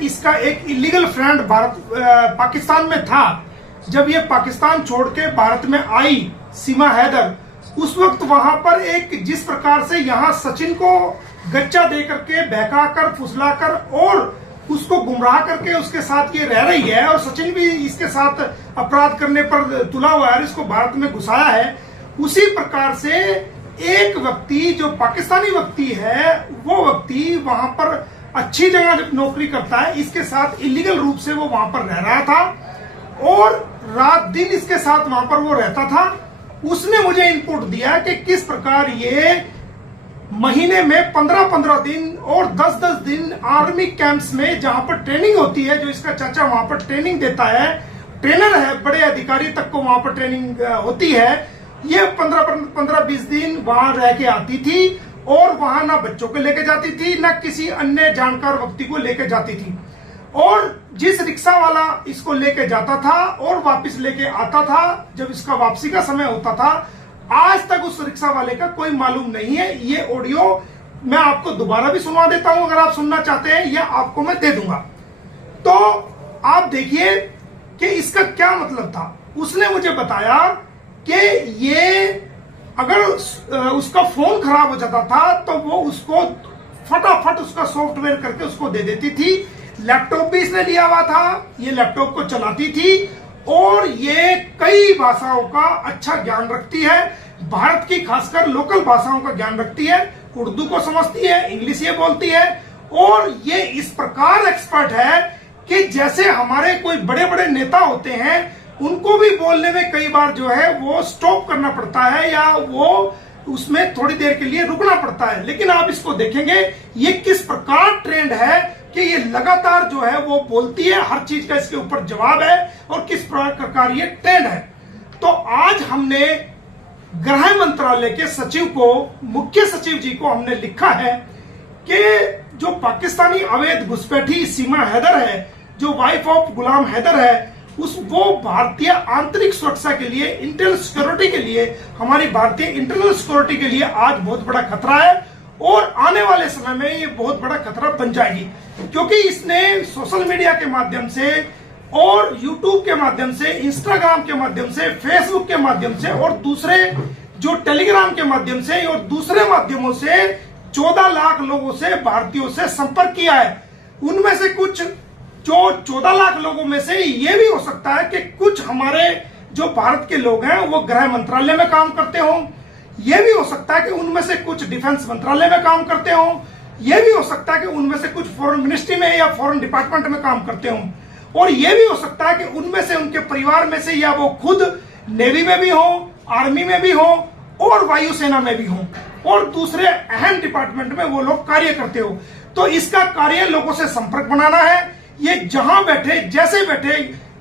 इसका एक illegal friend Pakistan में था। जब ये पाकिस्तान छोड़ के भारत में आई सीमा हैदर, उस वक्त वहां पर एक जिस प्रकार से यहाँ सचिन को गच्चा दे करके बहकाकर फुसलाकर और उसको गुमराह करके उसके साथ ये रह रही है, और सचिन भी इसके साथ अपराध करने पर तुला हुआ है, इसको भारत में घुसाया है। उसी प्रकार से एक व्यक्ति जो पाकिस्तानी व्यक्ति है, वो व्यक्ति वहां पर अच्छी जगह नौकरी करता है, इसके साथ इलीगल रूप से वो वहां पर रह रहा था और रात दिन इसके साथ वहां पर वो रहता था। उसने मुझे इनपुट दिया कि किस प्रकार ये महीने में 15-15 दिन और 10-10 दिन आर्मी कैंप्स में जहां पर ट्रेनिंग होती है, जो इसका चाचा वहां पर ट्रेनिंग देता है, ट्रेनर है, बड़े अधिकारी तक को वहां पर ट्रेनिंग होती है, ये 15-20 दिन वहां रह के आती थी और वहां ना बच्चों को लेके जाती थी, ना किसी अन्य जानकार व्यक्ति को लेके जाती थी। और जिस रिक्शा वाला इसको लेके जाता था और वापस लेके आता था, जब इसका वापसी का समय होता था, आज तक उस रिक्शा वाले का कोई मालूम नहीं है। ये ऑडियो मैं आपको दोबारा भी सुनवा देता हूं, अगर आप सुनना चाहते हैं, या आपको मैं दे दूंगा। तो आप देखिए कि इसका क्या मतलब था। उसने मुझे बताया कि ये अगर उसका फोन खराब हो जाता था तो वो उसको फटाफट उसका सॉफ्टवेयर करके उसको दे देती थी। लैपटॉप भी इसने लिया हुआ था, ये लैपटॉप को चलाती थी और ये कई भाषाओं का अच्छा ज्ञान रखती है, भारत की खासकर लोकल भाषाओं का ज्ञान रखती है, उर्दू को समझती है, इंग्लिश ये बोलती है, और ये इस प्रकार एक्सपर्ट है कि जैसे हमारे कोई बड़े बड़े नेता होते हैं, उनको भी बोलने में कई बार जो है वो स्टॉप करना पड़ता है या वो उसमें थोड़ी देर के लिए रुकना पड़ता है। लेकिन आप इसको देखेंगे ये किस प्रकार ट्रेंड है कि ये लगातार जो है वो बोलती है, हर चीज का इसके ऊपर जवाब है और किस प्रकार ये ट्रेंड है। तो आज हमने गृह मंत्रालय के सचिव को, मुख्य सचिव जी को हमने लिखा है कि जो पाकिस्तानी अवैध घुसपैठी सीमा हैदर है, जो वाइफ ऑफ गुलाम हैदर है, वो भारतीय आंतरिक सुरक्षा के लिए, इंटरनल सिक्योरिटी के लिए, हमारी भारतीय इंटरनल सिक्योरिटी के लिए आज बहुत बड़ा खतरा है और आने वाले समय में ये बहुत बड़ा खतरा बन जाएगी, क्योंकि इसने सोशल मीडिया के माध्यम से और यूट्यूब के माध्यम से, इंस्टाग्राम के माध्यम से, फेसबुक के माध्यम से और दूसरे जो टेलीग्राम के माध्यम से और दूसरे माध्यमों से 14 लाख लोगों से, भारतीयों से संपर्क किया है। उनमें से कुछ, जो 14 लाख लोगों में से ये भी हो सकता है कि कुछ हमारे जो भारत के लोग हैं वो गृह मंत्रालय में काम करते हों, यह भी हो सकता है कि उनमें से कुछ डिफेंस मंत्रालय में काम करते हों, यह भी हो सकता है कि उनमें से कुछ फॉरेन मिनिस्ट्री में या फॉरेन डिपार्टमेंट में काम करते हों, और यह भी हो सकता है कि उनमें से, उनके परिवार में से, या वो खुद नेवी में भी हो, आर्मी में भी हो और वायुसेना में भी हो और दूसरे अहम डिपार्टमेंट में वो लोग कार्य करते हो। तो इसका कार्य लोगों से संपर्क बनाना है। ये जहां बैठे, जैसे बैठे,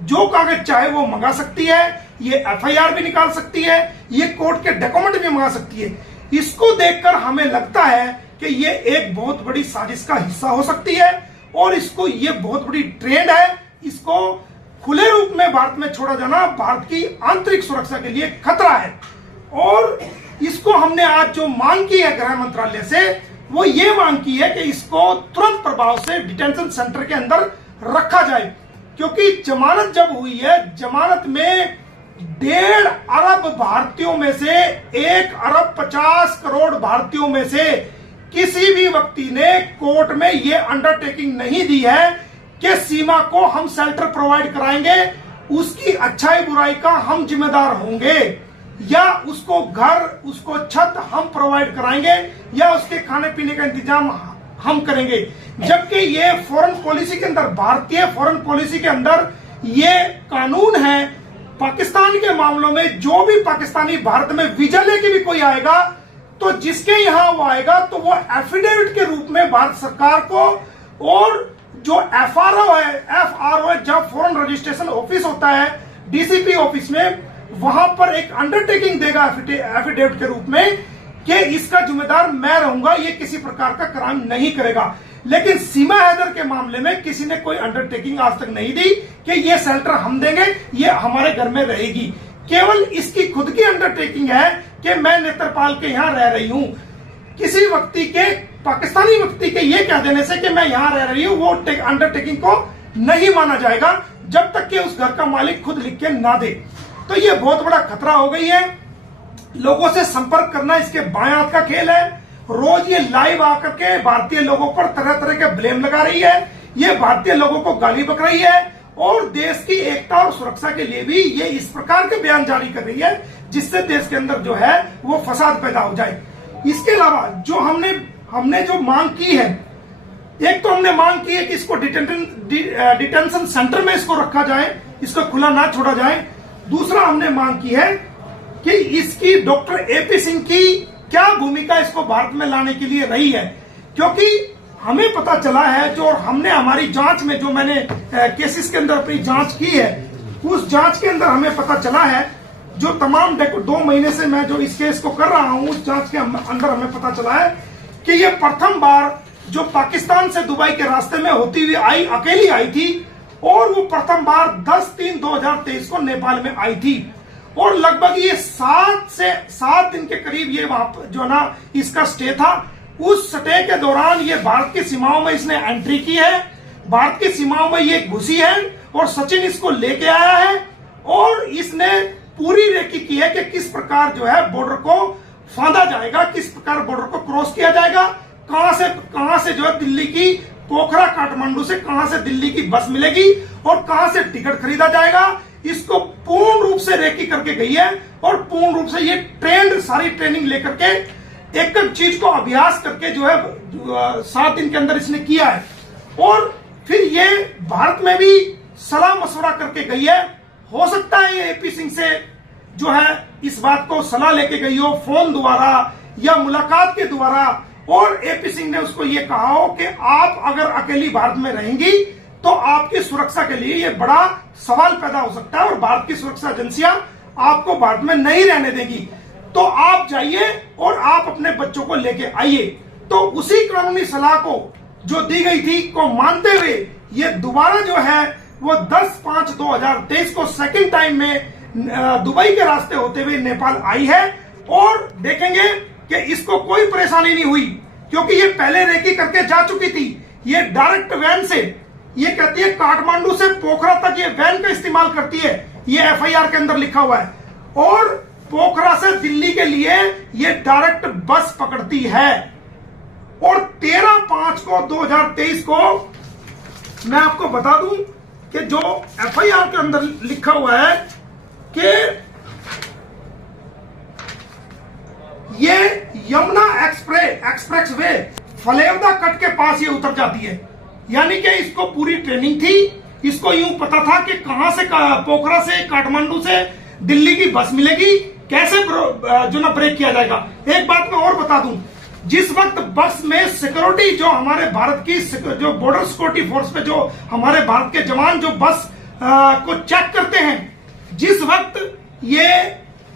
जो कागज चाहे वो मंगा सकती है, ये एफआईआर भी निकाल सकती है, ये कोर्ट के डॉक्यूमेंट भी मंगा सकती है। इसको देखकर हमें लगता है कि ये एक बहुत बड़ी साजिश का हिस्सा हो सकती है और इसको, ये बहुत बड़ी ट्रेंड है। इसको खुले रूप में भारत में छोड़ा जाना भारत की आंतरिक सुरक्षा के लिए खतरा है। और इसको हमने आज जो मांग की है गृह मंत्रालय से, वो ये मांग की है कि इसको तुरंत प्रभाव से डिटेंशन सेंटर के अंदर रखा जाए, क्योंकि जमानत जब हुई है, जमानत में 1.5 अरब भारतीयों में से, 1 अरब 50 करोड़ भारतीयों में से किसी भी व्यक्ति ने कोर्ट में ये अंडरटेकिंग नहीं दी है कि सीमा को हम शेल्टर प्रोवाइड कराएंगे, उसकी अच्छाई बुराई का हम जिम्मेदार होंगे, या उसको घर, उसको छत हम प्रोवाइड कराएंगे, या उसके खाने पीने का इंतजाम हम करेंगे। जबकि ये फॉरेन पॉलिसी के अंदर, भारतीय फॉरेन पॉलिसी के अंदर ये कानून है, पाकिस्तान के मामलों में जो भी पाकिस्तानी भारत में वीजा लेके भी कोई आएगा, तो जिसके यहां वो आएगा तो वो एफिडेविट के रूप में भारत सरकार को, और जो एफआरओ है, जब फॉरेन रजिस्ट्रेशन ऑफिस होता है डीसीपी ऑफिस में, वहां पर एक अंडरटेकिंग देगा एफिडेविट के रूप में कि इसका जिम्मेदार मैं रहूंगा, ये किसी प्रकार का क्राइम नहीं करेगा। लेकिन सीमा हैदर के मामले में किसी ने कोई अंडरटेकिंग आज तक नहीं दी कि ये शेल्टर हम देंगे, ये हमारे घर में रहेगी। केवल इसकी खुद की अंडरटेकिंग है कि मैं नेत्रपाल के यहां रह रही हूं। किसी व्यक्ति के पाकिस्तानी व्यक्ति के ये कह देने से कि मैं यहां रह रही हूं, वो अंडरटेकिंग को नहीं माना जाएगा जब तक कि उस घर का मालिक खुद लिख के ना दे। तो ये बहुत बड़ा खतरा हो गई है। लोगों से संपर्क करना इसके बाएं हाथ का खेल है। रोज ये लाइव आकर के भारतीय लोगों पर तरह तरह के ब्लेम लगा रही है, ये भारतीय लोगों को गाली बक रही है और देश की एकता और सुरक्षा के लिए भी ये इस प्रकार के बयान जारी कर रही है जिससे देश के अंदर जो है वो फसाद पैदा हो जाए। इसके अलावा जो हमने जो मांग की है, एक तो हमने मांग की है कि इसको डिटेंशन सेंटर में इसको रखा जाए, इसको खुला ना छोड़ा जाए। दूसरा हमने मांग की है कि इसकी डॉक्टर एपी सिंह की क्या भूमिका इसको भारत में लाने के लिए रही है, क्योंकि हमें पता चला है जो हमने हमारी जांच में जो मैंने केसेस के अंदर अपनी जांच की है, उस जांच के अंदर हमें पता चला है जो तमाम 2 महीने से मैं जो इस केस को कर रहा हूं, उस जांच के अंदर हमें पता चला है कि ये प्रथम बार जो पाकिस्तान से दुबई के रास्ते में होती हुई आई, अकेली आई थी और वो प्रथम बार 10/3/2023 को नेपाल में आई थी और लगभग ये 7 दिन के करीब ये वहां जो ना इसका स्टे था। उस स्टे के दौरान ये भारत की सीमाओं में इसने एंट्री की है, भारत की सीमाओं में ये घुसी है और सचिन इसको लेके आया है और इसने पूरी रेकी की है कि किस प्रकार जो है बॉर्डर को फांदा जाएगा, किस प्रकार बॉर्डर को क्रॉस किया जाएगा, कहां से जो है दिल्ली की पोखरा काठमांडू से कहां से दिल्ली की बस मिलेगी और कहां से टिकट खरीदा जाएगा। इसको पूर्ण रूप से रेकी करके गई है और पूर्ण रूप से ये सारी ट्रेनिंग लेकर के एक चीज को अभ्यास करके जो है 7 दिन के अंदर इसने किया है और फिर ये भारत में भी सलाह मशवरा करके गई है। हो सकता है ये एपी सिंह से जो है इस बात को सलाह लेके गई हो फोन द्वारा या मुलाकात के द्वारा और एपी सिंह ने उसको ये कहा हो कि आप अगर अकेली भारत में रहेंगी तो आपकी सुरक्षा के लिए ये बड़ा सवाल पैदा हो सकता है और भारत की सुरक्षा एजेंसियां आपको भारत में नहीं रहने देगी, तो आप जाइए और आप अपने बच्चों को लेके आइए। तो उसी कानूनी सलाह को जो दी गई थी को मानते हुए ये दोबारा जो है वो 10/5/2023 को सेकंड टाइम में दुबई के रास्ते होते हुए नेपाल आई है और देखेंगे कि इसको कोई परेशानी नहीं हुई क्योंकि ये पहले रेकी करके जा चुकी थी। ये डायरेक्ट वैन से, ये कहती है काठमांडू से पोखरा तक ये वैन का इस्तेमाल करती है, ये एफआईआर के अंदर लिखा हुआ है और पोखरा से दिल्ली के लिए ये डायरेक्ट बस पकड़ती है और 13/5/2023 को मैं आपको बता दूं कि जो एफआईआर के अंदर लिखा हुआ है कि ये यमुना एक्सप्रेस वे फलेवदा कट के पास ये उतर जाती है, यानी कि इसको पूरी ट्रेनिंग थी, इसको यूं पता था कि कहां से पोखरा से काठमांडू से दिल्ली की बस मिलेगी, कैसे जो ना ब्रेक किया जाएगा। एक बात मैं और बता दूं, जिस वक्त बस में सिक्योरिटी जो हमारे भारत की जो बॉर्डर सिक्योरिटी फोर्स पे जो हमारे भारत के जवान जो बस को चेक करते हैं, जिस वक्त ये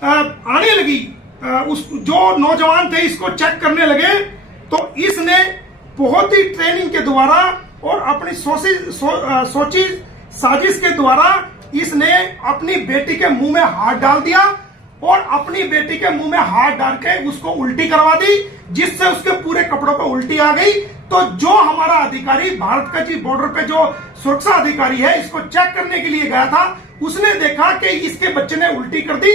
आने लगी उस जो नौजवान थे इसको चेक करने लगे तो इसने बहुत ही ट्रेनिंग के द्वारा और अपनी सोची साजिश के द्वारा इसने अपनी बेटी के मुंह में हाथ डाल दिया और अपनी बेटी के मुंह में हाथ डाल के उसको उल्टी करवा दी, जिससे उसके पूरे कपड़ों पर उल्टी आ गई। तो जो हमारा अधिकारी भारत का जी बॉर्डर पे जो सुरक्षा अधिकारी है इसको चेक करने के लिए गया था, उसने देखा कि इसके बच्चे ने उल्टी कर दी,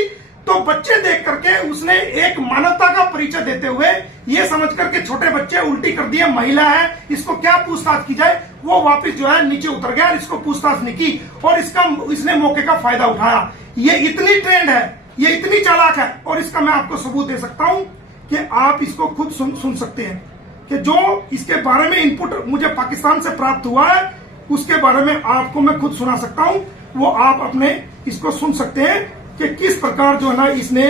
तो बच्चे देख करके उसने एक मानवता का परिचय देते हुए ये समझ करके छोटे बच्चे उल्टी कर दिए, महिला है, इसको क्या पूछताछ की जाए, वो वापस जो है नीचे उतर गया, इसको पूछताछ नहीं की और इसने मौके का फायदा उठाया। ये इतनी ट्रेंड है, ये इतनी चालाक है और इसका मैं आपको सबूत दे सकता हूं कि आप इसको खुद सुन सकते हैं कि जो इसके बारे में इनपुट मुझे पाकिस्तान से प्राप्त हुआ है उसके बारे में आपको मैं खुद सुना सकता हूं, वो आप अपने इसको सुन सकते हैं कि किस प्रकार जो है ना इसने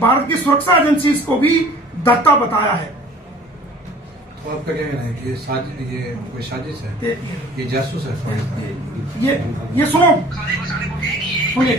भारत की सुरक्षा एजेंसी को भी दत्ता बताया है। तो आपका क्या कहना है कि ये कोई साजिश है, ये जासूस है? ये सुनो, सुनिए।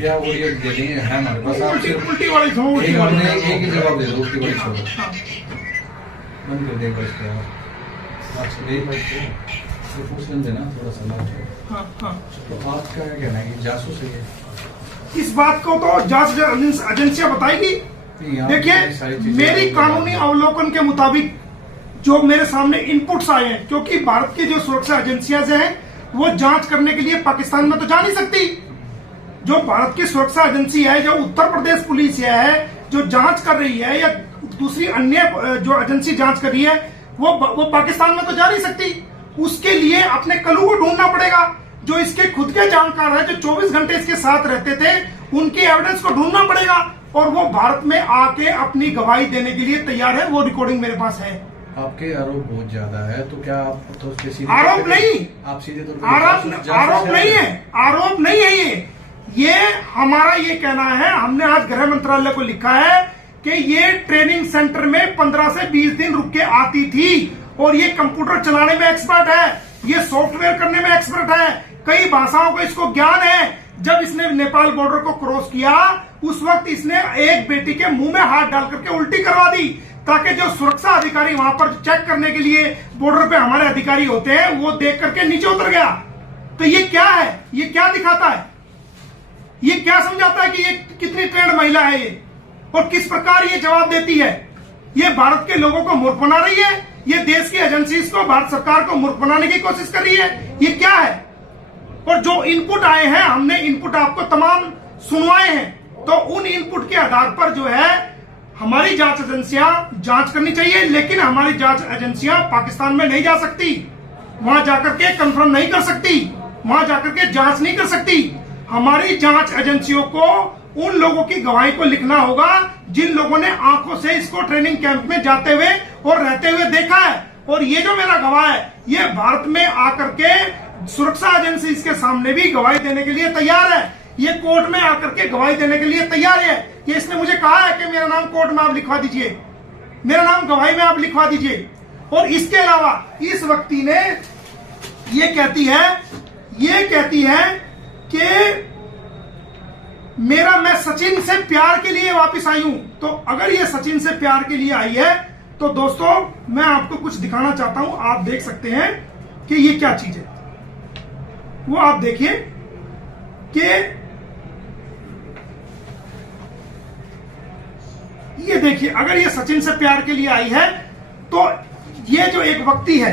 या वो ये दे देंगे है हमारे पास, आप सिर्फ उल्टी वाली छोड़, एक हमने एक ही जवाब दे दो, उल्टी वाली छोड़ो, बंद कर देगा इसको यार, आज ले बच्चे तो पूछ लेंगे ना थोड़ा सा लाओ। हाँ हाँ। तो आपका क्या कहना है कि जासूस है ये? इस बात को तो जांच एजेंसियां बताएगी। देखिए, मेरी कानूनी अवलोकन के मुताबिक जो मेरे सामने इनपुट्स आए हैं, क्योंकि भारत की जो सुरक्षा एजेंसियां हैं वो जांच करने के लिए पाकिस्तान में तो जा नहीं सकती। जो भारत की सुरक्षा एजेंसी है, जो उत्तर प्रदेश पुलिस है, जो जांच कर रही है, या दूसरी अन्य जो एजेंसी जांच कर रही है, वो पाकिस्तान में तो जा नहीं सकती। उसके लिए अपने कलू को ढूंढना पड़ेगा। जो इसके खुद के जानकार है, जो 24 घंटे इसके साथ रहते थे, उनकी एविडेंस को ढूंढना पड़ेगा, और वो भारत में आके अपनी गवाही देने के लिए तैयार है। वो रिकॉर्डिंग मेरे पास है। आपके आरोप बहुत ज्यादा है, तो क्या आप तो उसके सीधे आरोप नहीं, आप सीधे तौर पर आरोप नहीं है, आरोप नहीं है ये हमारा ये कहना है। हमने आज गृह मंत्रालय को लिखा है कि ये ट्रेनिंग सेंटर में 15 से 20 दिन रुक के आती थी, और ये कंप्यूटर चलाने में एक्सपर्ट है, ये सॉफ्टवेयर करने में एक्सपर्ट है, कई भाषाओं का इसको ज्ञान है। जब इसने नेपाल बॉर्डर को क्रॉस किया, उस वक्त इसने एक बेटी के मुंह में हाथ डाल करके उल्टी करवा दी, ताकि जो सुरक्षा अधिकारी वहां पर चेक करने के लिए बॉर्डर पे हमारे अधिकारी होते हैं, वो देख करके नीचे उतर गया। तो ये क्या है? ये क्या दिखाता है? ये क्या समझाता है कि ये कितनी ट्रेंड महिला है ये, और किस प्रकार ये जवाब देती है? ये भारत के लोगों को मूर्ख बना रही है, ये देश की एजेंसीज को, भारत सरकार को मूर्ख बनाने की कोशिश कर रही है। ये क्या है? और जो इनपुट आए हैं, हमने इनपुट आपको तमाम सुनवाए हैं, तो उन इनपुट के आधार पर जो है हमारी जांच एजेंसियां जांच करनी चाहिए। लेकिन हमारी जांच एजेंसियां पाकिस्तान में नहीं जा सकती, वहां जाकर के कंफर्म नहीं कर सकती, वहां जाकर के जांच नहीं कर सकती। हमारी जांच एजेंसियों को उन लोगों की गवाही को लिखना होगा जिन लोगों ने आंखों से इसको ट्रेनिंग कैंप में जाते हुए और रहते हुए देखा है। और ये जो मेरा गवाह है, ये भारत में आकर के सुरक्षा एजेंसी इसके सामने भी गवाही देने के लिए तैयार है, ये कोर्ट में आकर के गवाही देने के लिए तैयार है। ये इसने मुझे कहा है कि मेरा नाम कोर्ट में आप लिखवा दीजिए, मेरा नाम गवाही में आप लिखवा दीजिए। और इसके अलावा इस व्यक्ति ने ये कहती है कि मैं सचिन से प्यार के लिए वापस आई हूं। तो अगर ये सचिन से प्यार के लिए आई है, तो दोस्तों मैं आपको कुछ दिखाना चाहता हूं। आप देख सकते हैं कि ये क्या चीज है, वो आप देखिए कि ये देखिए, अगर ये सचिन से प्यार के लिए आई है, तो ये जो एक व्यक्ति है,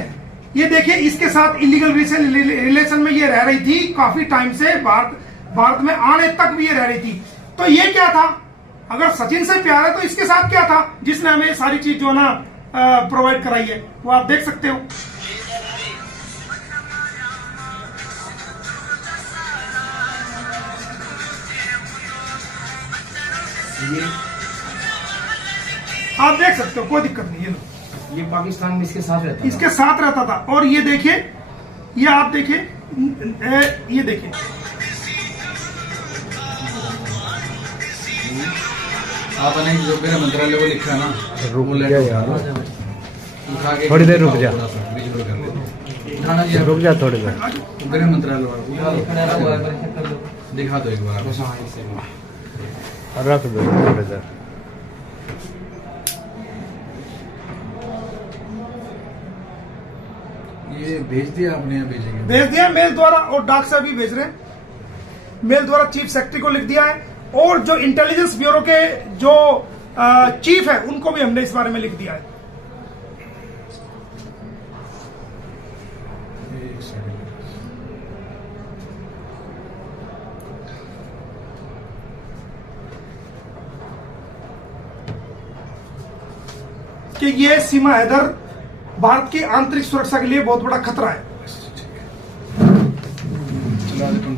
ये देखिए, इसके साथ इलीगल रिलेशन में ये रह रही थी काफी टाइम से, भारत में आने तक भी ये रह रही थी। तो ये क्या था? अगर सचिन से प्यार है तो इसके साथ क्या था जिसने हमें सारी चीज जो ना प्रोवाइड कराई है, वो आप देख सकते हो। आप देख सकते हो, कोई दिक्कत नहीं है। ये पाकिस्तान में इसके साथ रहता था। इसके साथ रहता था। और ये देखिए, ये आप देखिए, ये देखिए, आपने जो मेरे मंत्रालय को लिखा है ना, रुक जा यार, उठा के थोड़ी देर रुक जा, विजुअल कर ले, उठाना जी, रुक जा थोड़ी देर। गृह मंत्रालय वाला दिखा दो एक बार, रख दो थोड़ी देर। ये भेज दिया आपने या भेजेंगे? भेज दिया मेल द्वारा, और डाक से भी भेज रहे हैं। मेल द्वारा चीफ सेक्रेटरी को लिख दिया है, और जो इंटेलिजेंस ब्यूरो के जो चीफ है उनको भी हमने इस बारे में लिख दिया है। एक सेकंड, कि ये सीमा हैदर भारत की आंतरिक सुरक्षा के लिए बहुत बड़ा खतरा है। चला दे तुम